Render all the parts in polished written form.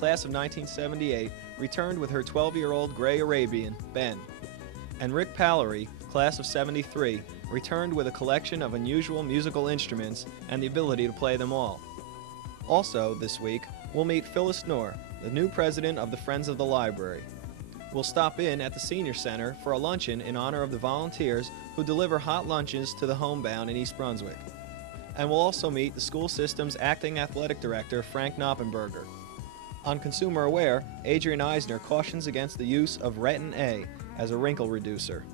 class of 1978, returned with her 12-year-old gray Arabian, Ben. And Rick Paleri, class of 73, returned with a collection of unusual musical instruments and the ability to play them all. Also, this week, we'll meet Phyllis Noar, the new president of the Friends of the Library. We'll stop in at the Senior Center for a luncheon in honor of the volunteers who deliver hot lunches to the homebound in East Brunswick. And we'll also meet the school system's acting athletic director, Frank Noppenberger. On Consumer Aware, Adrianne Eisner cautions against the use of Retin A as a wrinkle reducer.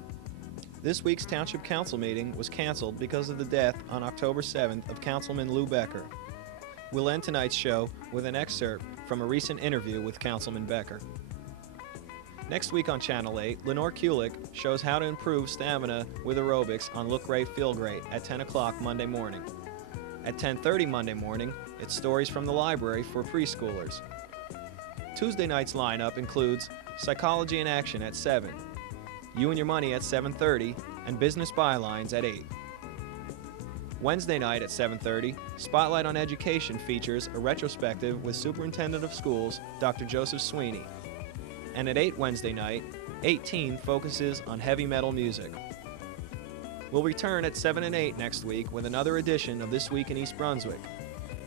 This week's Township Council meeting was canceled because of the death on October 7th of Councilman Lou Becker. We'll end tonight's show with an excerpt from a recent interview with Councilman Becker. Next week on Channel 8, Lenore Kulik shows how to improve stamina with aerobics on Look Great, Feel Great at 10 o'clock Monday morning. At 10:30 Monday morning, it's Stories from the Library for preschoolers. Tuesday night's lineup includes Psychology in Action at 7, You and Your Money at 7:30, and Business Bylines at 8. Wednesday night at 7:30, Spotlight on Education features a retrospective with Superintendent of Schools, Dr. Joseph Sweeney. And at 8 Wednesday night, 18 focuses on heavy metal music. We'll return at 7 and 8 next week with another edition of This Week in East Brunswick.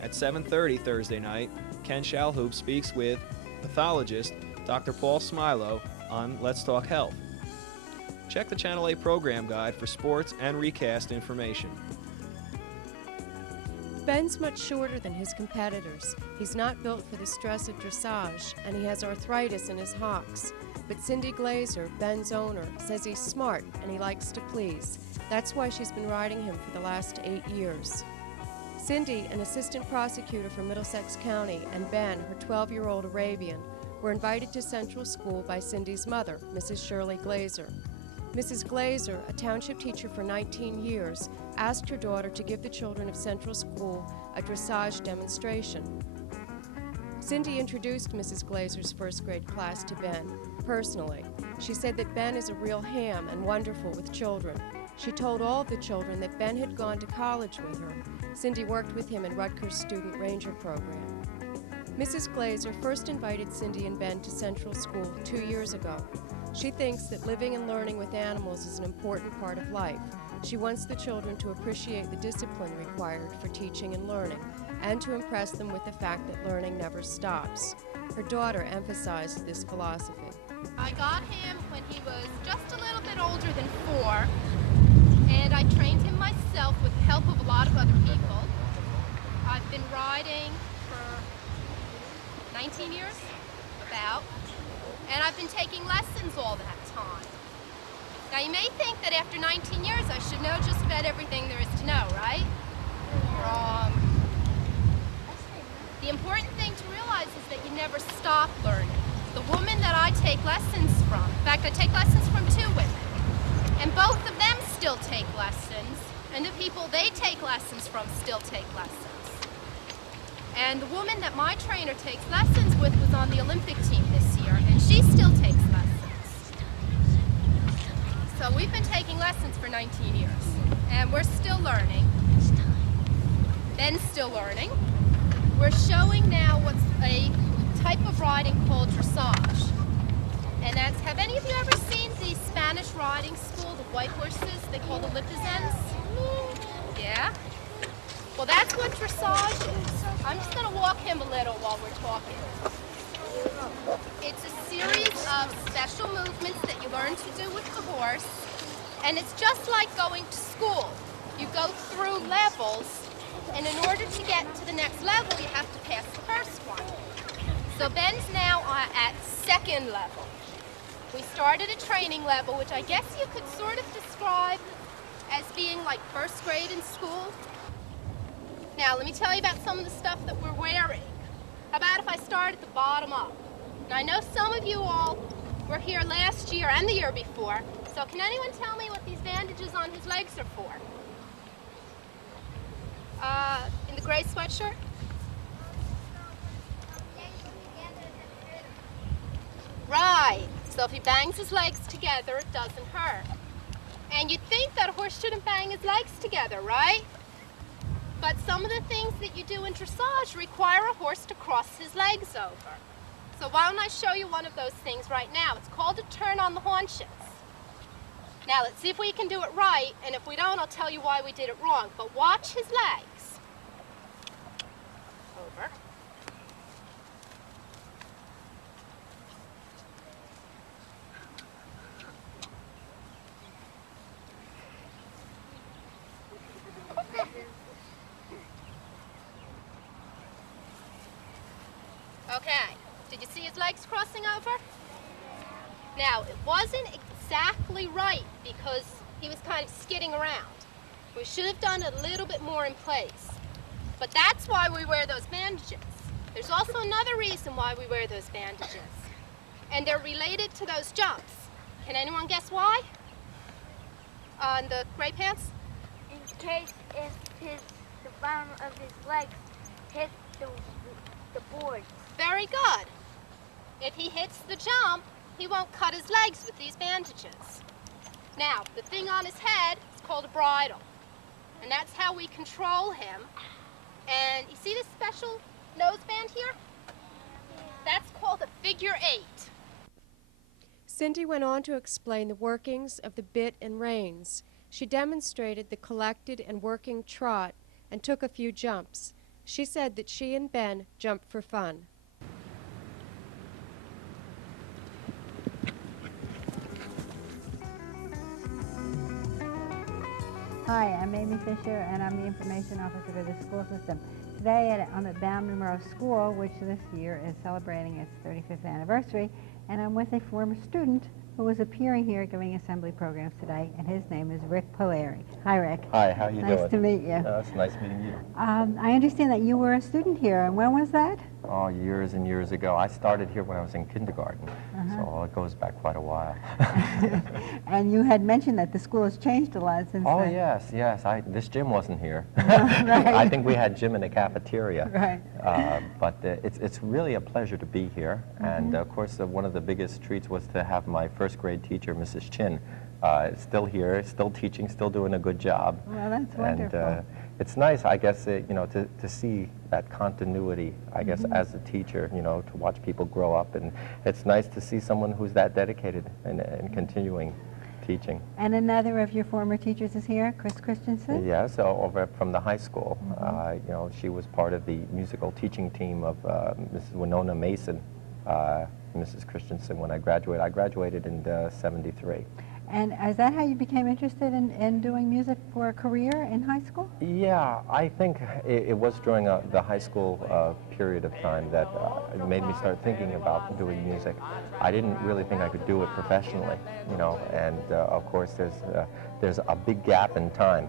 At 7:30 Thursday night, Ken Shalhoub speaks with pathologist Dr. Paul Smilo on Let's Talk Health. Check the Channel 8 program guide for sports and recast information. Ben's much shorter than his competitors. He's not built for the stress of dressage, and he has arthritis in his hocks. But Cindy Glazer, Ben's owner, says he's smart and he likes to please. That's why she's been riding him for the last 8 years. Cindy, an assistant prosecutor from Middlesex County, and Ben, her 12-year-old Arabian, were invited to Central School by Cindy's mother, Mrs. Shirley Glazer. Mrs. Glazer, a township teacher for 19 years, asked her daughter to give the children of Central School a dressage demonstration. Cindy introduced Mrs. Glazer's first grade class to Ben personally. She said that Ben is a real ham and wonderful with children. She told all of the children that Ben had gone to college with her. Cindy worked with him in Rutgers' Student Ranger program. Mrs. Glazer first invited Cindy and Ben to Central School 2 years ago. She thinks that living and learning with animals is an important part of life. She wants the children to appreciate the discipline required for teaching and learning, and to impress them with the fact that learning never stops. Her daughter emphasized this philosophy. I got him when he was just a little bit older than 4, and I trained him myself with the help of a lot of other people. I've been riding for 19 years, about. And I've been taking lessons all that time. Now you may think that after 19 years I should know just about everything there is to know, right? Wrong. The important thing to realize is that you never stop learning. The woman that I take lessons from, in fact I take lessons from 2 women, and both of them still take lessons, and the people they take lessons from still take lessons. And the woman that my trainer takes lessons with was on the Olympic team this year, and she still takes lessons. So we've been taking lessons for 19 years, and we're still learning. Ben's still learning. We're showing now what's a type of riding called dressage. And that's, have any of you ever seen the Spanish riding school, the white horses they call the Lipizens? Yeah? Well, that's what dressage is. I'm just going to walk him a little while we're talking. It's a series of special movements that you learn to do with the horse, and it's just like going to school. You go through levels, and in order to get to the next level, you have to pass the first one. So Ben's now at 2nd level. We started at training level, which I guess you could sort of describe as being like 1st grade in school. Now, let me tell you about some of the stuff that we're wearing. How about if I start at the bottom up? Now, I know some of you all were here last year and the year before, so can anyone tell me what these bandages on his legs are for? In the gray sweatshirt? Right. So if he bangs his legs together, it doesn't hurt. And you'd think that a horse shouldn't bang his legs together, right? But some of the things that you do in dressage require a horse to cross his legs over. So why don't I show you one of those things right now? It's called a turn on the haunches. Now let's see if we can do it right, and if we don't, I'll tell you why we did it wrong. But watch his legs. Over. Okay, did you see his legs crossing over? Now, it wasn't exactly right because he was kind of skidding around. We should have done a little bit more in place. But that's why we wear those bandages. There's also another reason why we wear those bandages. And they're related to those jumps. Can anyone guess why? On the gray pants? In case if the bottom of his legs hit the board. Very good. If he hits the jump, he won't cut his legs with these bandages. Now, the thing on his head is called a bridle. And that's how we control him. And you see this special nose band here? That's called a figure 8. Cindy went on to explain the workings of the bit and reins. She demonstrated the collected and working trot and took a few jumps. She said that she and Ben jumped for fun. Hi, I'm Amy Fisher, and I'm the Information Officer for the school system. Today I'm at Bowne Munro School, which this year is celebrating its 35th anniversary, and I'm with a former student who is appearing here giving assembly programs today, and his name is Rick Paleri. Hi, Rick. Hi, how you doing? Nice to meet you. It's nice meeting you. I understand that you were a student here, and when was that? Oh, years and years ago. I started here when I was in kindergarten, so it goes back quite a while. And you had mentioned that the school has changed a lot since Oh, then. yes. This gym wasn't here. Right. I think we had gym in the cafeteria. Right. But it's really a pleasure to be here. And, of course, one of the biggest treats was to have my first grade teacher, Mrs. Chin, still here, still teaching, still doing a good job. Well, that's wonderful. And it's nice, I guess, to see that continuity, I guess, as a teacher, to watch people grow up. And it's nice to see someone who's that dedicated and continuing teaching. And another of your former teachers is here, Chris Christensen? Yeah, so over from the high school, she was part of the musical teaching team of Mrs. Winona Mason, Mrs. Christensen, when I graduated. I graduated in '73. And is that how you became interested in doing music for a career in high school? Yeah, I think it was during the high school period of time that it made me start thinking about doing music. I didn't really think I could do it professionally, and of course there's a big gap in time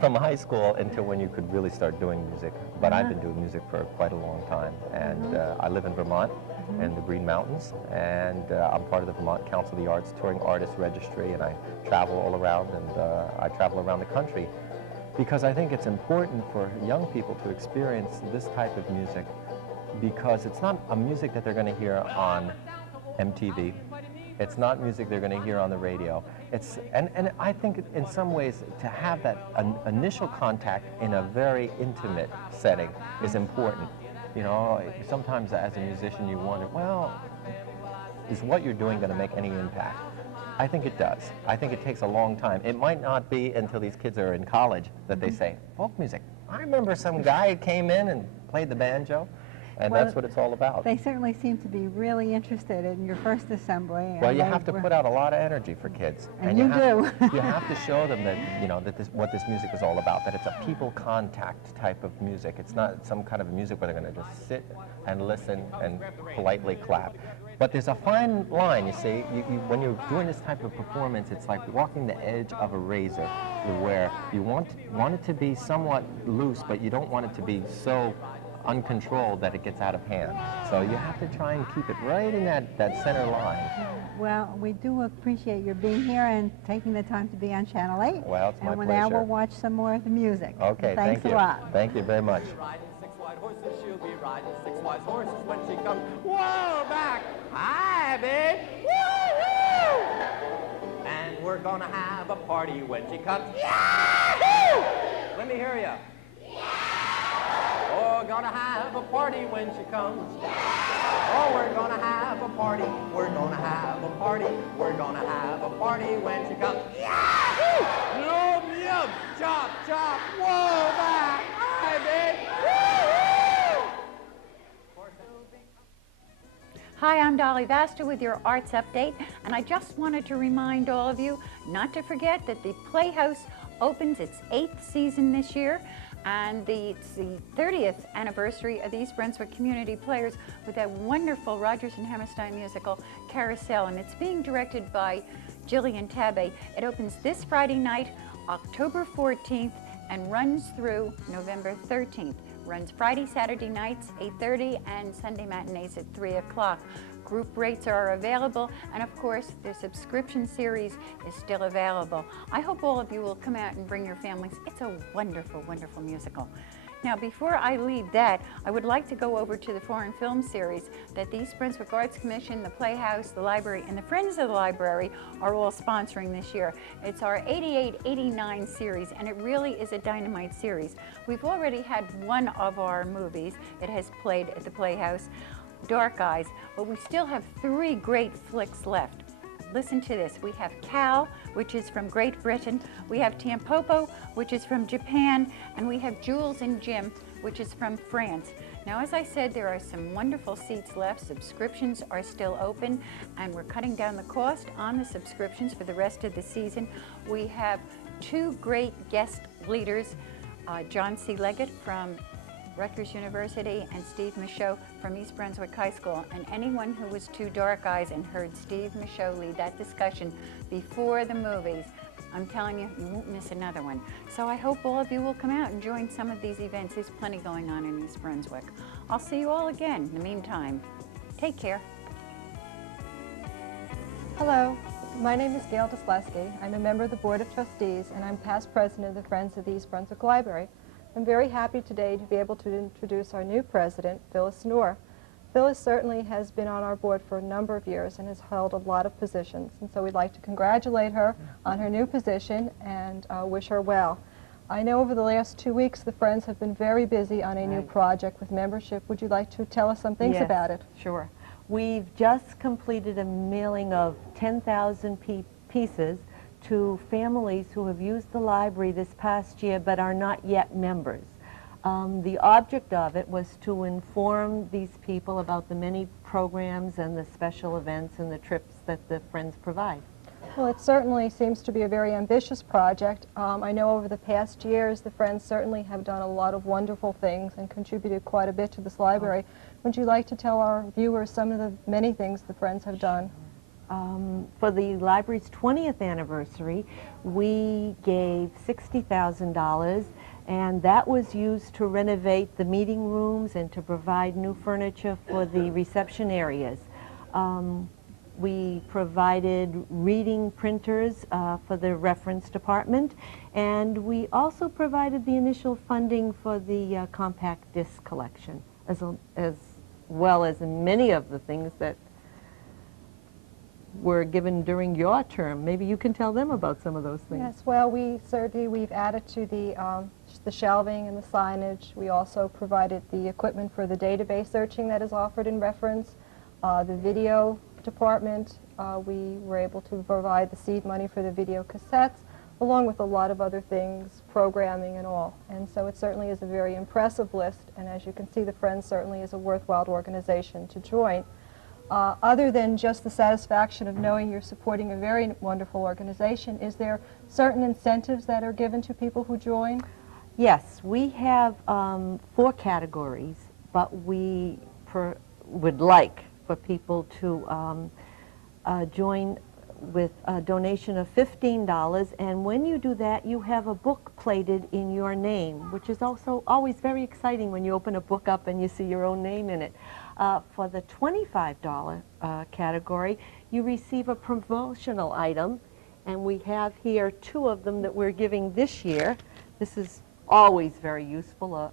from high school until when you could really start doing music. But I've been doing music for quite a long time, and I live in Vermont, in the Green Mountains, and I'm part of the Vermont Council of the Arts Touring Artist Registry, and I travel all around, and I travel around the country because I think it's important for young people to experience this type of music, because it's not a music that they're going to hear on MTV. It's not music they're going to hear on the radio. And I think in some ways to have that initial contact in a very intimate setting is important. Sometimes as a musician you wonder, well, is what you're doing going to make any impact? I think it does. I think it takes a long time. It might not be until these kids are in college that they say, folk music. I remember some guy who came in and played the banjo, and Well, that's what it's all about. They certainly seem to be really interested in your first assembly. Well, you have to put out a lot of energy for kids. And you do. You have to show them that, what this music is all about, that it's a people contact type of music. It's not some kind of music where they're going to just sit and listen and politely clap. But there's a fine line, you see. When you're doing this type of performance, it's like walking the edge of a razor, where you want it to be somewhat loose, but you don't want it to be so uncontrolled that it gets out of hand. So you have to try and keep it right in that center line. Well, we do appreciate your being here and taking the time to be on Channel 8. Well, it's my and pleasure. now we'll watch some more of the music. Okay, Thanks thank you. a lot. Thank you very much. Riding 6 white horses, she'll be riding 6 white horses when she comes. Whoa, back! Hi, babe! Woo-hoo! And we're gonna have a party when she comes. Yahoo! Let me hear ya. Yeah! Oh, gonna have a party when she comes. Oh, we're gonna have a party. We're gonna have a party. We're gonna have a party when she comes. Yahoo! Yum, yum, chop, chop, whoa, back, hi, babe. Hi, I'm Dolly Vasta with your Arts Update, and I just wanted to remind all of you not to forget that the Playhouse opens its 8th season this year, and it's the 30th anniversary of the East Brunswick Community Players with that wonderful Rodgers and Hammerstein musical, Carousel, and it's being directed by Jillian Tabé. It opens this Friday night, October 14th, and runs through November 13th. Runs Friday, Saturday nights, 8:30, and Sunday matinees at 3 o'clock. Group rates are available, and of course, the subscription series is still available. I hope all of you will come out and bring your families. It's a wonderful, wonderful musical. Now, before I leave that, I would like to go over to the foreign film series that the East Brunswick Arts Commission, the Playhouse, the Library, and the Friends of the Library are all sponsoring this year. It's our 88-89 series, and it really is a dynamite series. We've already had one of our movies that has played at the Playhouse, Dark Eyes, but we still have 3 great flicks left. Listen to this. We have Cal, which is from Great Britain. We have Tampopo, which is from Japan. And we have Jules and Jim, which is from France. Now, as I said, there are some wonderful seats left. Subscriptions are still open, and we're cutting down the cost on the subscriptions for the rest of the season. We have 2 great guest leaders, John C. Leggett from Rutgers University and Steve Michaud from East Brunswick High School. And anyone who was to Dark Eyes and heard Steve Michaud lead that discussion before the movies, I'm telling you, you won't miss another one. So I hope all of you will come out and join some of these events. There's plenty going on in East Brunswick. I'll see you all again. In the meantime, take care. Hello, my name is Gail Desleski. I'm a member of the Board of Trustees, and I'm past president of the Friends of the East Brunswick Library. I'm very happy today to be able to introduce our new president, Phyllis Noar. Phyllis certainly has been on our board for a number of years and has held a lot of positions, and so we'd like to congratulate her on her new position and wish her well. I know over the last 2 weeks the Friends have been very busy on a new project with membership. Would you like to tell us some things about it? Sure. We've just completed a mailing of 10,000 pieces to families who have used the library this past year but are not yet members. The object of it was to inform these people about the many programs and the special events and the trips that the Friends provide. Well, it certainly seems to be a very ambitious project. I know over the past years the Friends certainly have done a lot of wonderful things and contributed quite a bit to this library. Would you like to tell our viewers some of the many things the Friends have done? For the library's 20th anniversary, we gave $60,000, and that was used to renovate the meeting rooms and to provide new furniture for the reception areas. We provided reading printers for the reference department, and we also provided the initial funding for the compact disc collection, as well as many of the things that were given during your term. Maybe you can tell them about some of those things. Yes, well, we've added to the shelving and the signage. We also provided the equipment for the database searching that is offered in reference, the video department. We were able to provide the seed money for the video cassettes, along with a lot of other things, programming and all. And so it certainly is a very impressive list, and as you can see, the Friends certainly is a worthwhile organization to join. Other than just the satisfaction of knowing you're supporting a very wonderful organization, is there certain incentives that are given to people who join? Yes, we have 4 categories, but we would like for people to join with a donation of $15, and when you do that, you have a book plated in your name, which is also always very exciting when you open a book up and you see your own name in it. For the $25 category, you receive a promotional item, and we have here 2 of them that we're giving this year. This is always very useful,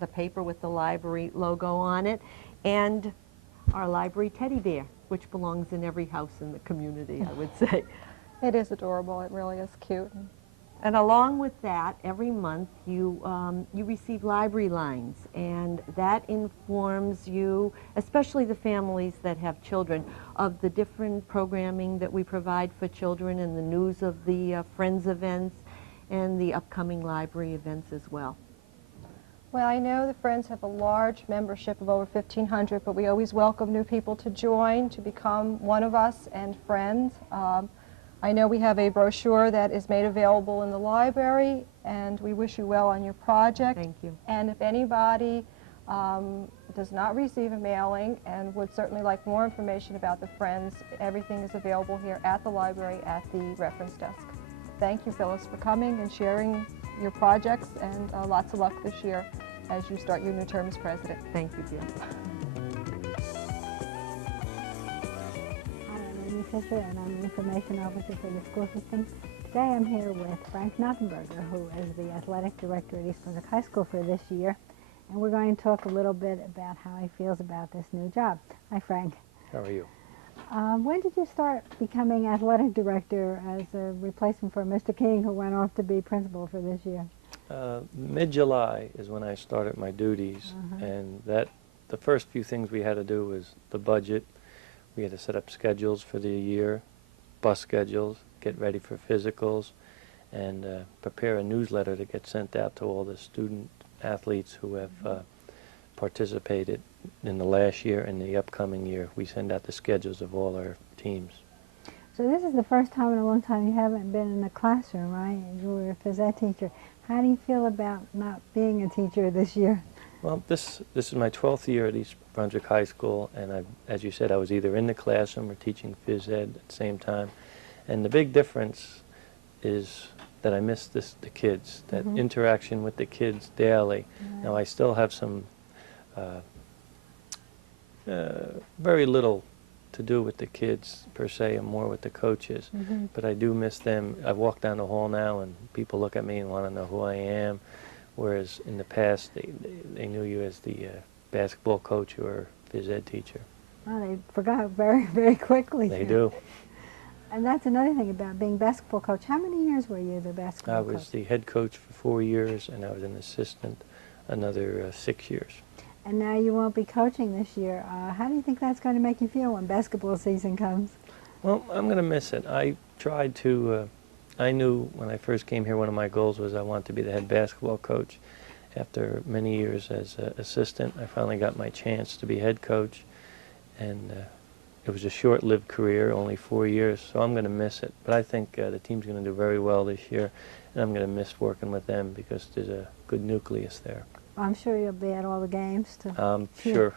the paper with the library logo on it, and our library teddy bear, which belongs in every house in the community, I would say. It is adorable. It really is cute. And along with that, every month you receive library lines, and that informs you, especially the families that have children, of the different programming that we provide for children and the news of the Friends events and the upcoming library events as well. Well, I know the Friends have a large membership of over 1,500, but we always welcome new people to join, to become one of us and friends. I know we have a brochure that is made available in the library, and we wish you well on your project. Thank you. And if anybody does not receive a mailing and would certainly like more information about the Friends, everything is available here at the library at the reference desk. Thank you, Phyllis, for coming and sharing your projects, and lots of luck this year as you start your new term as president. Thank you, dear. Fisher, and I'm the information officer for the school system. Today I'm here with Frank Noppenberger, who is the athletic director at East Brunswick High School for this year, and we're going to talk a little bit about how he feels about this new job. Hi, Frank. How are you? When did you start becoming athletic director as a replacement for Mr. King, who went off to be principal for this year? Mid-July is when I started my duties, and the first few things we had to do was the budget. We had to set up schedules for the year, bus schedules, get ready for physicals, and prepare a newsletter to get sent out to all the student athletes who have participated in the last year and the upcoming year. We send out the schedules of all our teams. So this is the first time in a long time you haven't been in a classroom, right? You were a phys ed teacher. How do you feel about not being a teacher this year? Well, this is my 12th year at East Brunswick High School, and as you said, I was either in the classroom or teaching phys ed at the same time. And the big difference is that I miss the kids, that interaction with the kids daily. Now, I still have some very little to do with the kids per se, and more with the coaches. But I do miss them. I walk down the hall now and people look at me and want to know who I am, whereas in the past they knew you as the basketball coach or phys ed teacher. Well, they forgot very, very quickly. They do. And that's another thing about being basketball coach. How many years were you the basketball coach? I was the head coach for 4 years, and I was an assistant another 6 years. And now you won't be coaching this year. How do you think that's going to make you feel when basketball season comes? Well, I'm going to miss it. I tried to, I knew when I first came here one of my goals was I wanted to be the head basketball coach. After many years as an assistant, I finally got my chance to be head coach. And it was a short-lived career, only 4 years, so I'm going to miss it. But I think the team's going to do very well this year, and I'm going to miss working with them because there's a good nucleus there. I'm sure you'll be at all the games too. I'm sure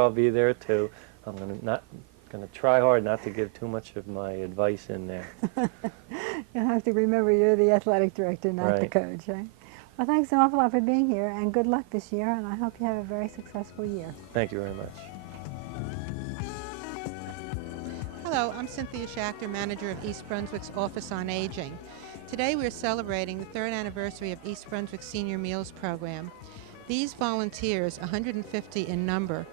I'll be there too. I'm going to try hard not to give too much of my advice in there. You'll have to remember you're the athletic director, not the coach, right? Well, thanks an awful lot for being here, and good luck this year, and I hope you have a very successful year. Thank you very much. Hello, I'm Cynthia Schachter, manager of East Brunswick's Office on Aging. Today we're celebrating the 3rd anniversary of East Brunswick Senior Meals Program. These volunteers, 150 in number,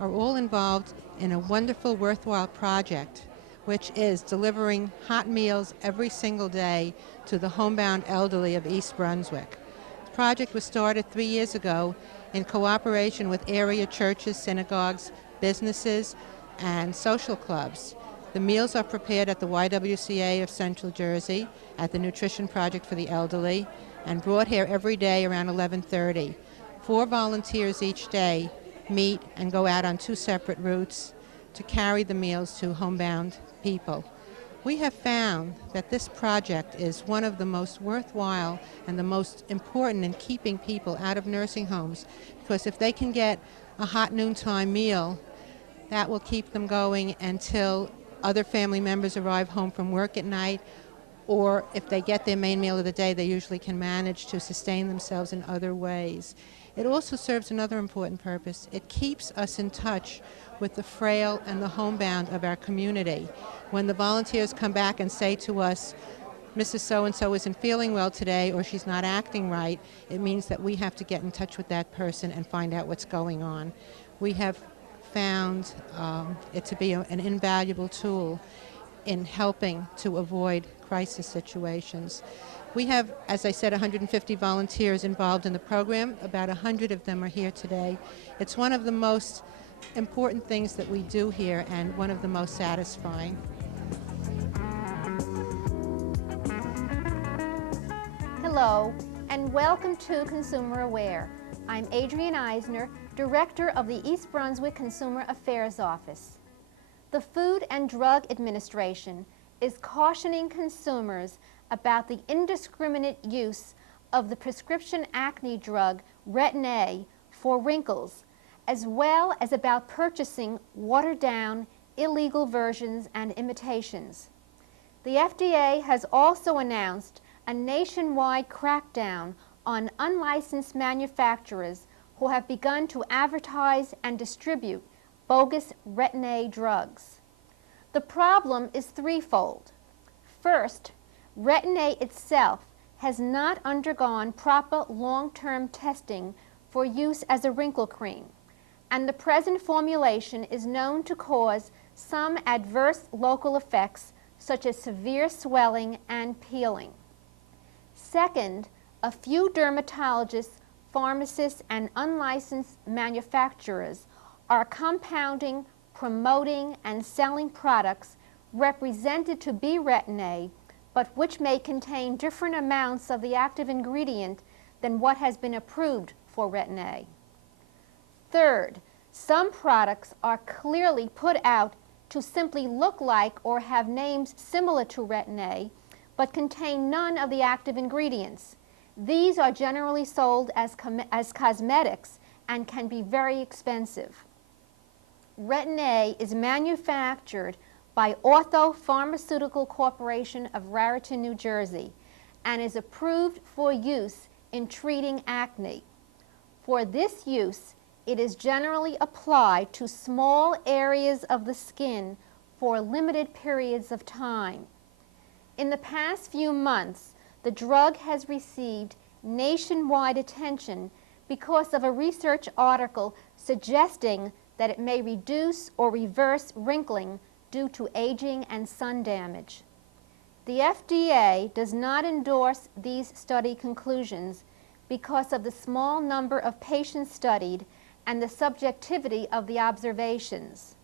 are all involved in a wonderful, worthwhile project, which is delivering hot meals every single day to the homebound elderly of East Brunswick. The project was started 3 years ago in cooperation with area churches, synagogues, businesses, and social clubs. The meals are prepared at the YWCA of Central Jersey, at the Nutrition Project for the Elderly, and brought here every day around 11:30. 4 volunteers each day meet and go out on 2 separate routes to carry the meals to homebound people. We have found that this project is one of the most worthwhile and the most important in keeping people out of nursing homes, because if they can get a hot noontime meal, that will keep them going until other family members arrive home from work at night, or if they get their main meal of the day, they usually can manage to sustain themselves in other ways. It also serves another important purpose. It keeps us in touch with the frail and the homebound of our community. When the volunteers come back and say to us, Mrs. So-and-so isn't feeling well today, or she's not acting right, it means that we have to get in touch with that person and find out what's going on. We have found it to be an invaluable tool in helping to avoid crisis situations. We have, as I said, 150 volunteers involved in the program. About 100 of them are here today. It's one of the most important things that we do here and one of the most satisfying. Hello, and welcome to Consumer Aware. I'm Adrianne Eisner, Director of the East Brunswick Consumer Affairs Office. The Food and Drug Administration is cautioning consumers about the indiscriminate use of the prescription acne drug Retin for wrinkles, as well as about purchasing watered-down, illegal versions and imitations. The FDA has also announced a nationwide crackdown on unlicensed manufacturers who have begun to advertise and distribute bogus Retin drugs. The problem is threefold. First, Retin itself has not undergone proper long-term testing for use as a wrinkle cream, and the present formulation is known to cause some adverse local effects such as severe swelling and peeling. Second, a few dermatologists, pharmacists, and unlicensed manufacturers are compounding, promoting, and selling products represented to be Retin, but which may contain different amounts of the active ingredient than what has been approved for Retin. Third, some products are clearly put out to simply look like or have names similar to Retin, but contain none of the active ingredients. These are generally sold as cosmetics and can be very expensive. Retin is manufactured by Ortho Pharmaceutical Corporation of Raritan, New Jersey, and is approved for use in treating acne. For this use, it is generally applied to small areas of the skin for limited periods of time. In the past few months, the drug has received nationwide attention because of a research article suggesting that it may reduce or reverse wrinkling due to aging and sun damage. The FDA does not endorse these study conclusions because of the small number of patients studied and the subjectivity of the observations.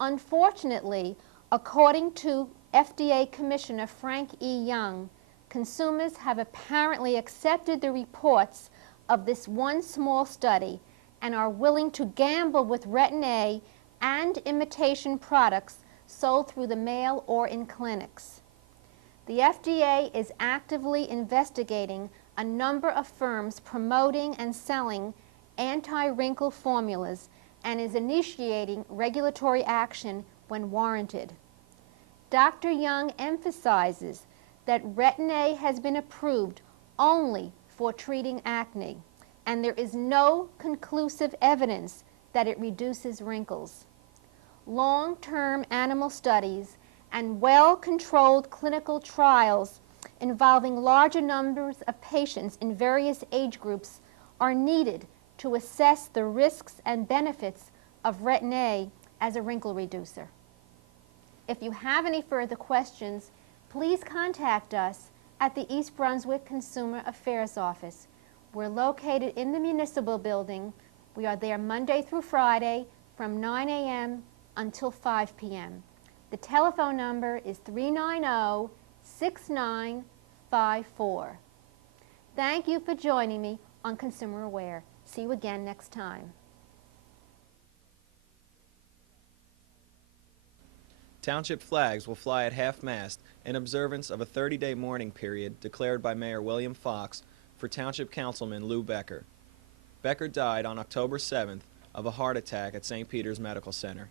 Unfortunately, according to FDA Commissioner Frank E. Young, consumers have apparently accepted the reports of this one small study and are willing to gamble with Retin and imitation products sold through the mail or in clinics. The FDA is actively investigating a number of firms promoting and selling anti-wrinkle formulas and is initiating regulatory action when warranted. Dr. Young emphasizes that Retin has been approved only for treating acne, and there is no conclusive evidence that it reduces wrinkles. Long-term animal studies and well-controlled clinical trials involving larger numbers of patients in various age groups are needed to assess the risks and benefits of Retin as a wrinkle reducer. If you have any further questions, please contact us at the East Brunswick Consumer Affairs Office. We're located in the municipal building. We are there Monday through Friday from 9 a.m. until 5 p.m. The telephone number is 390-6954. Thank you for joining me on Consumer Aware. See you again next time. Township flags will fly at half-mast in observance of a 30-day mourning period declared by Mayor William Fox for Township Councilman Lou Becker. Becker died on October 7th of a heart attack at St. Peter's Medical Center.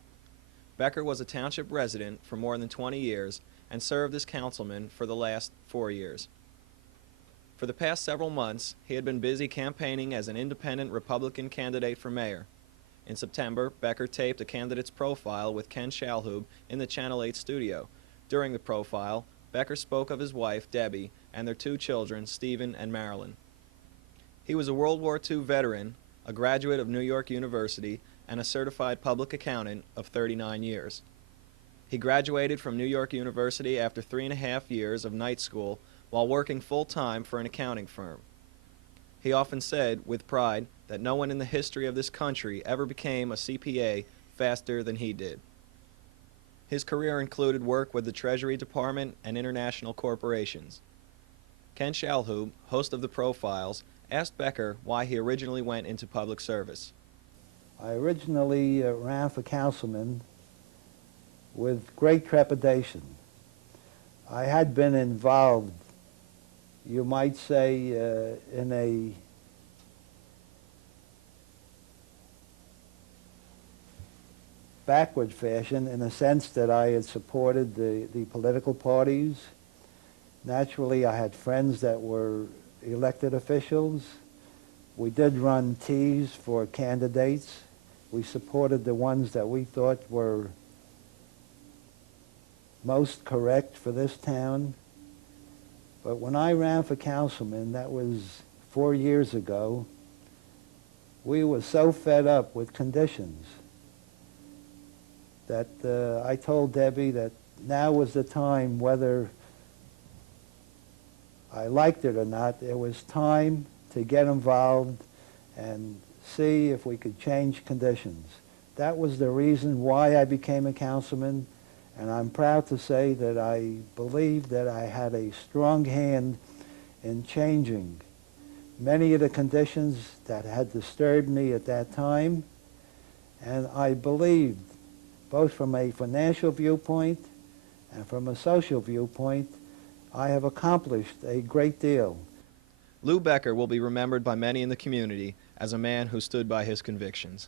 Becker was a township resident for more than 20 years and served as councilman for the last 4 years. For the past several months, he had been busy campaigning as an independent Republican candidate for mayor. In September, Becker taped a candidate's profile with Ken Shalhoub in the Channel 8 studio. During the profile, Becker spoke of his wife, Debbie, and their 2 children, Stephen and Marilyn. He was a World War II veteran, a graduate of New York University, and a certified public accountant of 39 years. He graduated from New York University after 3.5 years of night school while working full-time for an accounting firm. He often said, with pride, that no one in the history of this country ever became a CPA faster than he did. His career included work with the Treasury Department and international corporations. Ken Shalhoub, host of The Profiles, asked Becker why he originally went into public service. I originally ran for councilman with great trepidation. I had been involved, you might say, in a backward fashion, in a sense that I had supported the political parties. Naturally, I had friends that were elected officials. We did run teas for candidates. We supported the ones that we thought were most correct for this town. But when I ran for councilman, that was 4 years ago, we were so fed up with conditions that I told Debbie that now was the time, whether I liked it or not, it was time to get involved and see if we could change conditions. That was the reason why I became a councilman, and I'm proud to say that I believe that I had a strong hand in changing many of the conditions that had disturbed me at that time, and I believed, both from a financial viewpoint and from a social viewpoint, I have accomplished a great deal. Lou Becker will be remembered by many in the community as a man who stood by his convictions.